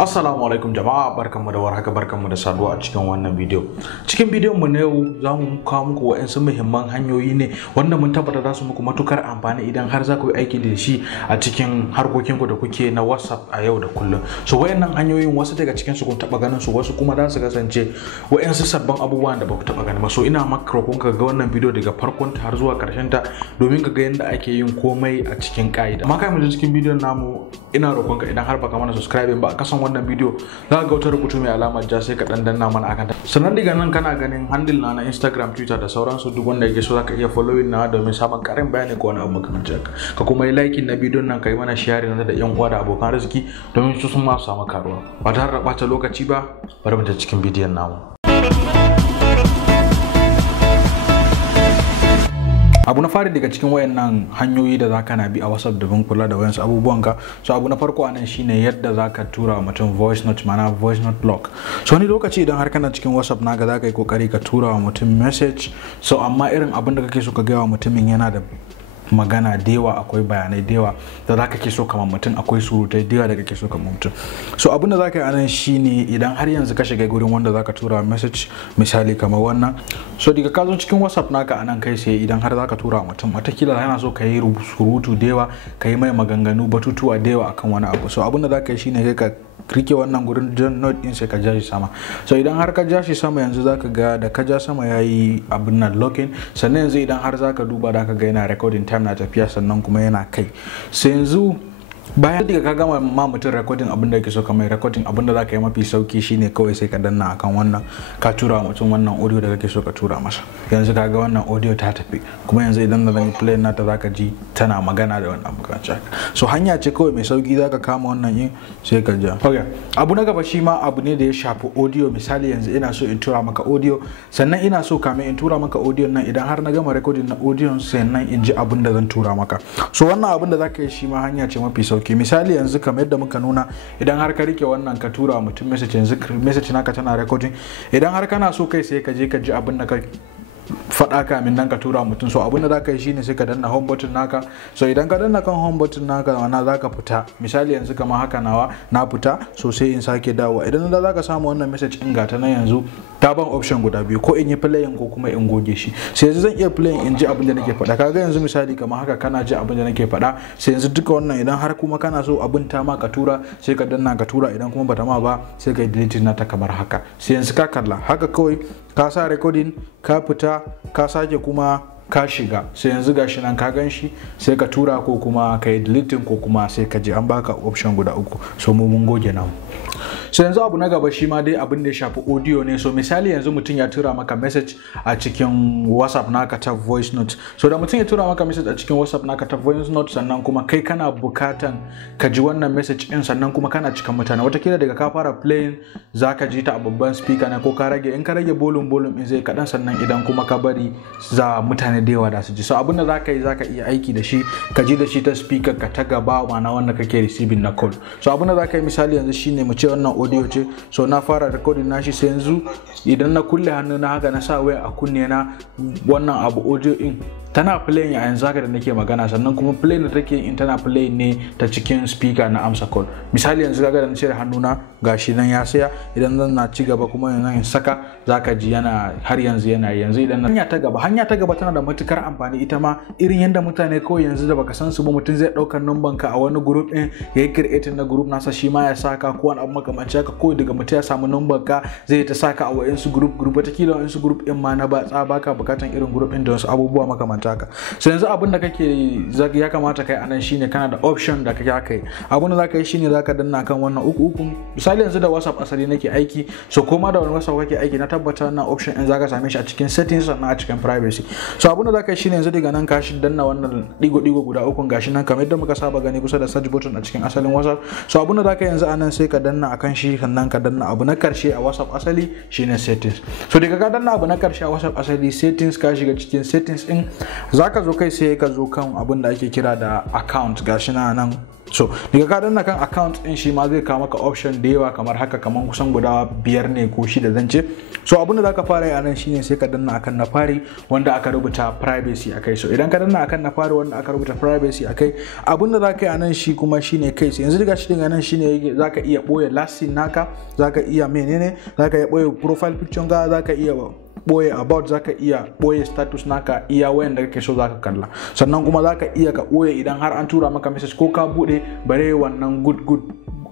Assalamu alaikum jama'a, barkanmu da warhaka, barkanmu da saduwa a cikin wannan bidiyo. Cikin bidiyon mu na yau za mu kawo muku waɗansu muhimman hanyoyi ne wanda mun tabbata za su muku matukar amfani idan har za ku yi aiki da shi a cikin harkokinku da kuke na WhatsApp a yau da kullum. So wayannan hanyoyin wasu daga cikin su kun taba ganin su, wasu kuma za su kasance waɗansu sabbin abubuwan da ba ku taba gani ba. So ina maka roƙon ka ga wannan bidiyo daga farkon ta har zuwa ƙarshen ta domin ka ga yadda ake yin komai a cikin ƙa'ida. Amma kai mu je cikin bidiyon namu, ina roƙon ka idan har baka mana subscribe ba a kasan wannan bidiyo za ka ga wata rubutu mai alamar ja, sai ka danna mana akan ta. Sannan daga nan kana ganin handle na Instagram, Twitter da sauransu, duk wanda yake so zaka iya following na domin samun karin bayani ko wani abu makamancin haka. Ka kuma yi liking na bidiyon nan, ka yi mana share na da yan uwa da abokan arziki domin su sun ma samu karuwa. Ba tare da ɓata lokaci ba, bari mu je cikin bidiyon namu. Abu na fari daga cikin wayannan hanyoyi da zaka na bi a WhatsApp domin kula da wayansu abubuwan ka. So abu na farko anan shine yadda zaka tura wa mutum voice note, mana voice note block. So wani lokaci idan har kana cikin WhatsApp naka zaka yi kokari ka tura wa mutum message, so amma irin abin da kake so ka ga wa mutumin yana da magana da yawa, akwai bayanai da yawa da zaka ke so kamar mutum, akwai surutai da yawa da kake so kamar mutum. So abin da zaka yi anan shine idan har yanzu ka shiga gurin wanda zaka tura message, misali kamar wannan, so daga ka zo cikin WhatsApp naka anan kai sai idan har zaka tura mutum, watakila yana so ka yi surutu da yawa, ka yi mai maganganu, batutuwa da yawa akan wani abu. So abin da zaka yi shine kai ka rike wannan gurin note din sai ka ja shi sama. So idan har ka ja shi sama, yanzu zaka ga da ka ja sama yayi abin nan locking. Sannan yanzu idan har zaka duba zaka ga yana recording time na tafiya, sannan kuma yana kai. Sai yanzu bayan da ka gama ma mutum recording abin da yake so ka mai recording, abin da zaka yi mafi sauki shine kawai sai ka danna akan wannan, ka tura wa mutum wannan audio da kake so ka tura masa. Yanzu ka ga wannan audio ta tafi, kuma yanzu idan da zan play nata zaka ji tana magana da wannan bukaci haka. So hanya ce kawai mai sauki, zaka kama wannan yin sai ka ja. Okay, abu na gaba shi ma abu ne da ya shafi audio. Misali yanzu ina so in tura maka audio, sannan ina so kamin in tura maka audio nan, idan har na gama recording na audio sannan in ji abin da zan tura maka. So wannan abin da zaka yi shi ma hanya ce mafi sauki. Misali yanzu kamar yadda muka nuna, idan har ka rike wannan ka tura wa mutum message, yanzu message naka tana recording. Idan har kana so kai sai ka je ka ji abin da ka faɗa kamin nan ka tura mutum. So abin da za ka yi shine sai ka danna home button naka. So idan ka danna kan home button naka, wana za ka fita. Misali yanzu kamar haka nawa na fita, so sai in sake dawowa. Idan da za ka samu wannan message in gata nan, yanzu ta ban option guda biyu, ko in yi playing ko kuma in goge shi. Sai yanzu zan iya playing in ji abin da nake faɗa. Kaga yanzu misali kamar haka kana ji abin da nake faɗa. Sai yanzu duka wannan idan har kuma kana so abin ta ma ka tura, sai ka danna ka tura. Idan kuma bata ma ba, sai ka delete nata kamar haka. Sai yanzu ka kalla haka kawai ka sa recording, ka fita, ka sake kuma ka shiga. Sai yanzu gashi nan ka gan shi, sai ka tura ko kuma ka yi deleting ko kuma sai ka je. An baka option guda uku, so mun goge namu. So yanzu abu na gaba shi ma dai abin da ya shafi audio ne. So misali yanzu mutum ya tura maka message a cikin WhatsApp naka ta voice note. So da mutum ya tura maka message a cikin WhatsApp naka ta voice note, sannan kuma kai kana bukatan ka ji wannan message din, sannan kuma kana cikin mutane. Watakila daga ka fara playing zaka ji ta a babban speaker ne, ko ka rage, in ka rage volume in zai kaɗan, sannan idan kuma ka bari za mutane da yawa da su ji. So abin da zaka yi, zaka iya aiki da shi, ka ji da shi ta speaker ka ta gaba, ma'ana wanda kake receiving na call. So abin da zaka yi misali yanzu shine mu ce wannan audio ce. So na fara recording nashi, sai yanzu idan na kulle hannu na haka, na sa waya a kunne na, wannan abu audio in tana playing a yanzu haka da nake magana, sannan kuma play da take in tana play ne ta cikin speaker na amsa call. Misali yanzu kaga da na cire hannuna, gashi nan ya saya. Idan zan na ci gaba kuma yanzu in saka, zaka ji yana har yanzu yana. Yanzu idan hanya ta gaba tana da matukar amfani ita ma, irin yanda mutane kawai yanzu da baka san su ba, mutum zai daukar number ka a wani group din, yayi creating na group nasa, shi ma ya saka ko wani abu makamanci haka. Ko daga mutum ya samu number ka, zai ta saka a wayansu group watakila wayansu group din ma na batsa, baka bukatan irin group din da wasu abubuwa makamanci haka. So yanzu abin da kake ya kamata kai anan shine kana da option da kake haka yi. Abin da zaka yi shine zaka danna kan wannan uku. Misali yanzu da WhatsApp asali nake aiki, so koma da wani WhatsApp kake aiki, na tabbata wannan option in zaka same shi a cikin settings sannan a cikin privacy. So abin da zaka yi shine yanzu daga nan ka shi danna wannan digo guda uku, gashi nan kamar yadda muka saba gani kusa da search button a cikin asalin WhatsApp. So abin da zaka yi yanzu anan sai ka danna akan shi, sannan ka danna abu na karshe a WhatsApp asali shine settings. So daga ka danna abu na karshe a WhatsApp asali settings, ka shiga cikin settings din, zaka zo kai sai ka zo kan abin da ake kira da account gashi nan. So daga ka danna kan account din shi ma zai kawo maka option da yawa kamar haka, kamar kusan guda 5 ne ko 6 zan ce. So abin da zaka fara yi anan shine sai ka danna akan na fari wanda aka rubuta privacy akai. So idan ka danna akan na fari wanda aka rubuta privacy akai, abin da zaka yi anan shi kuma shine kai sai yanzu daga shi din anan shine zaka iya boye last scene naka, zaka iya menene, zaka iya boye profile picture ka, zaka iya boye about, zaka iya boye status naka iya wayan da kake so zaka kalla. Sannan kuma zaka iya ka boye idan har an tura maka message ko ka bude bare wannan good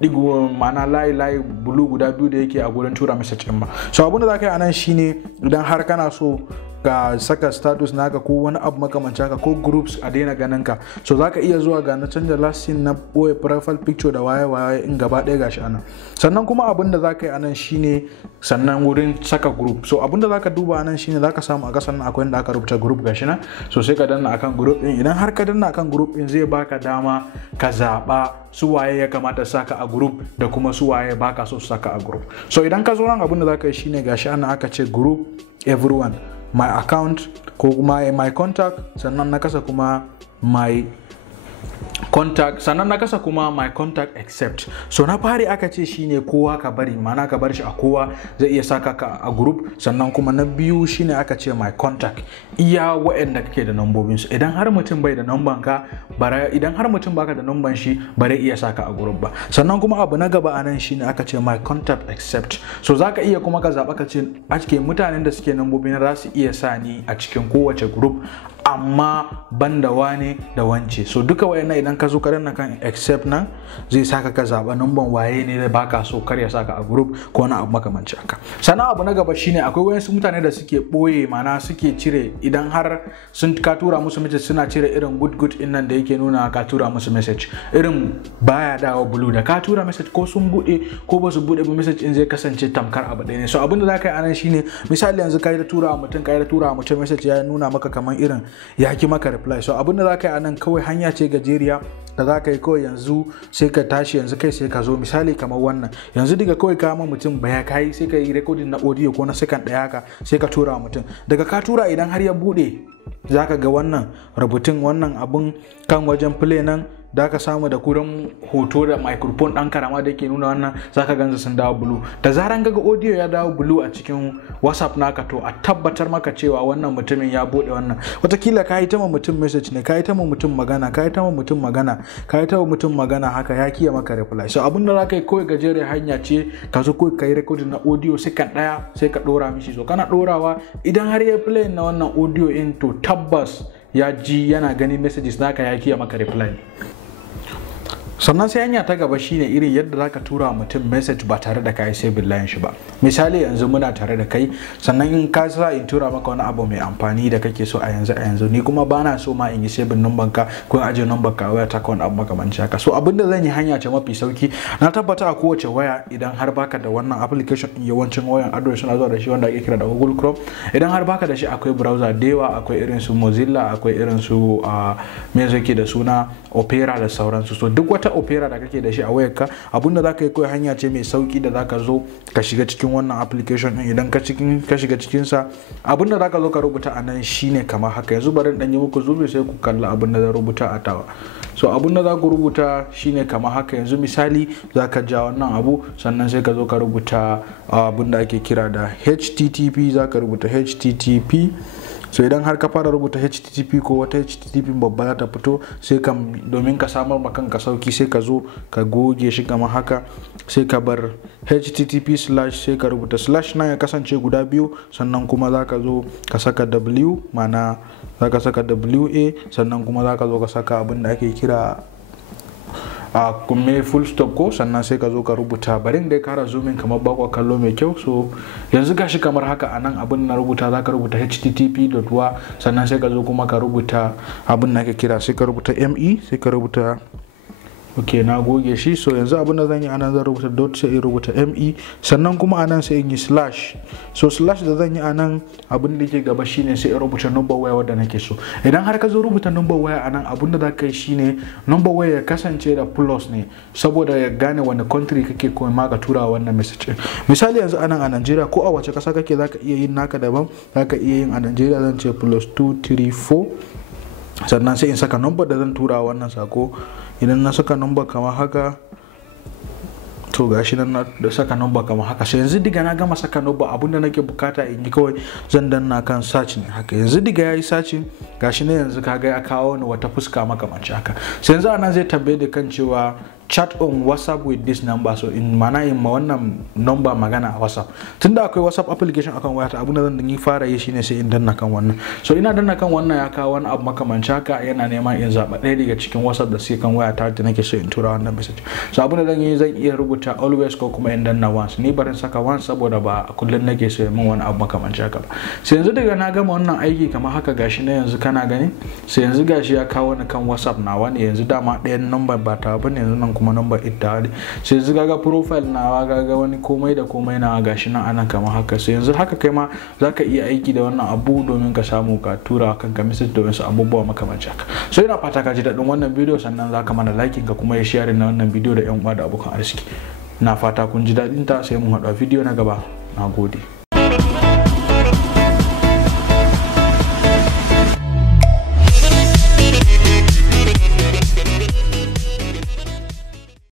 digo mana layi blue guda biyu da yake a gurin tura message din ba. So abin da zaka yi anan shine idan har kana so ka saka status naka ko wani abu makamancin haka ko groups a daina ganin ka, so zaka iya zuwa ga na canja last scene na boye profile picture da waye in gaba ɗaya gashi anan. Sannan kuma abin da zaka yi anan shine sannan wurin saka group, so abin da zaka duba anan shine zaka samu a kasan nan akwai inda aka rubuta group gashi nan. So sai ka danna akan group din, idan har ka danna akan group din zai baka dama ka zaba su waye ya kamata saka a group da kuma su waye baka so saka a group. So idan ka zo nan abin da zaka yi shine gashi anan aka ce group everyone, my account ko kuma my contact, sannan na kasa kuma my contact, sannan na kasa kuma my contact except. So na fari aka ce shine kowa ka bari, mana ka bar shi a kowa zai iya saka ka a group. Sannan kuma na biyu shine aka ce my contact, iya waɗanda kake da nambobin su. Idan har mutum bai da namban ka, idan har mutum baka da namban shi bare iya saka a group ba. Sannan kuma abu na gaba anan shine aka ce my contact except. So zaka iya kuma ka zaba ka ce a cikin mutanen da suke nambobi na za su iya sa ni a cikin kowace group amma banda wane da wance. So duka wayannan idan ka zo ka danna kan except nan zai saka ka zaba numban waye ne da baka so kar ya saka a group ko na abu makamanci haka. Sannan abu na gaba shine akwai wayansu mutane da suke boye, mana suke cire idan har sun ka tura musu message suna cire irin good din nan da yake nuna ka tura musu message, irin baya dawo blue da ka tura message ko sun bude ko ba su bude ba message in zai kasance tamkar abu ɗaya ne. So abin da zaka yi anan shine misali yanzu kai da tura mutum message ya nuna maka kaman irin ya ki maka reply. So abin da zaka yi anan kawai hanya ce gajeriya da zaka yi kawai yanzu sai ka tashi yanzu kai sai ka zo misali kamar wannan yanzu daga kawai ka ma mutum baya kai sai ka yi recording na audio ko na second daya haka sai ka tura mutum. Daga ka tura idan har ya bude zaka ga wannan rubutun wannan abun kan wajen play nan da ka samu da kuran hoto da microphone dan karama da yake nuna wannan zaka gansu sun dawo blue. Da zaran kaga audio ya dawo blue a cikin WhatsApp naka to a tabbatar maka cewa wannan mutumin ya bude wannan. Wataƙila ka yi ta mutum message ne, ka yi ta mutum magana, haka ya kiya maka reply. So abin da zaka yi kawai gajere hanya ce ka zo kawai ka yi recording na audio second daya sai ka dora mishi. So kana dorawa idan har ya play na wannan audio in to tabbas ya ji yana ganin messages naka ya kiya maka reply. Sannan sai hanya ta gaba shine irin yadda zaka tura mutum message ba tare da kai saving line shi ba. Misali yanzu muna tare da kai sannan in ka sa in tura maka wani abu mai amfani da kake so a yanzu ni kuma bana so ma in yi saving number ka ko aje number ka waya ta wani abu makamanci haka. So abinda zan yi hanya ce mafi sauki, na tabbata a kowace waya idan har baka da wannan application yawancin wayan Android suna zuwa da shi wanda ake kira da Google Chrome. Idan har baka da shi akwai browser da yawa, akwai irin su Mozilla, akwai irin su me yake da suna Opera da sauransu. So duk wata Opera da kake da shi a wayarka abinda zaka yi kawai hanya ce mai sauki da zaka zo ka shiga cikin wannan application din. Idan ka shiga cikin sa abinda zaka zo ka rubuta anan shine kamar haka. Yanzu bari dan yi muku zubi sai ku kalla abinda zan rubuta a tawa. So abinda za ku rubuta shine kamar haka. Yanzu misali zaka ja wannan abu sannan sai ka zo ka rubuta abinda ake kira da HTTP, zaka rubuta HTTP. So idan har ka fara rubuta HTTP ko wata HTTP babba za ta fito sai ka domin ka samar ma kanka sauki sai ka zo ka goge shi kamar haka sai ka bar HTTP/ sai ka rubuta slash nan ya kasance guda biyu sannan kuma za ka zo ka saka W, mana za ka saka WA sannan kuma za ka zo ka saka abin da ake kira kuma full stop ko sannan sai ka zo ka rubuta. Bari dai kara zoomin kamar bakwa kallo mai kyau. So yanzu gashi kamar haka anan abin na rubuta zaka rubuta http.wa sannan sai ka zo kuma ka rubuta abin da ake kira sai ka rubuta me sai ka rubuta ok na goge shi. So yanzu abin da zan yi anan zan rubuta dot sai in rubuta me, sannan kuma anan sai in yi slash. So slash da zan yi anan abin da ke gaba shine sai in rubuta number waya wadda nake so. Idan har ka zo rubuta number waya anan abin da zaka yi shine number waya ya kasance da plus ne saboda ya gane wani country kake ko ma ka tura wannan message. Misali yanzu anan a Najeriya ko a wace kasa kake zaka iya yin naka daban, zaka iya yin a Najeriya zan ce +234 sannan sai in saka number da zan tura wannan sako. Idan na saka number kamar haka, to gashi nan na da saka number kamar haka. So yanzu diga na gama saka number, abinda nake bukata in yi kawai zan danna kan search ne haka. Yanzu diga yayi searching, gashi ne yanzu kaga ya kawo ni wata fuska makamanci haka. So yanzu anan zai tambaye da kan cewa chat on WhatsApp with this number. So in mana in ma wannan number magana a WhatsApp. Tunda akwai WhatsApp application akan wayata, abin da zan yi fara yi shine sai in danna kan wannan. So ina danna kan wannan ya kawo wani abu makamanci haka, yana neman in zaba ɗaya daga cikin WhatsApp da sai kan wayata da nake so in tura wannan message. So abin da zan yi zan iya rubuta always ko kuma in danna once. Ni barin saka once saboda ba kullun nake so min wani abu makamanci haka ba. So yanzu daga na gama wannan aiki kamar haka gashi ne yanzu kana gani. So yanzu gashi ya kawo ni kan WhatsApp nawa ne. Yanzu dama ɗayan number ba ta bane, yanzu nan kuma number ita ne. Sai yanzu kaga profile nawa, kaga wani komai da komai nawa gashi nan anan kamar haka. Sai yanzu haka kai ma zaka iya aiki da wannan abu domin ka samu ka tura kanka message da wasu abubuwa makamanci haka. So ina fata ka ji daɗin wannan bidiyo, sannan zaka mana like ka kuma ya share na wannan bidiyo da ƴan uwa da abokan arziki. Na fata kun ji daɗin ta, sai mun haɗu a bidiyo na gaba. Nagode.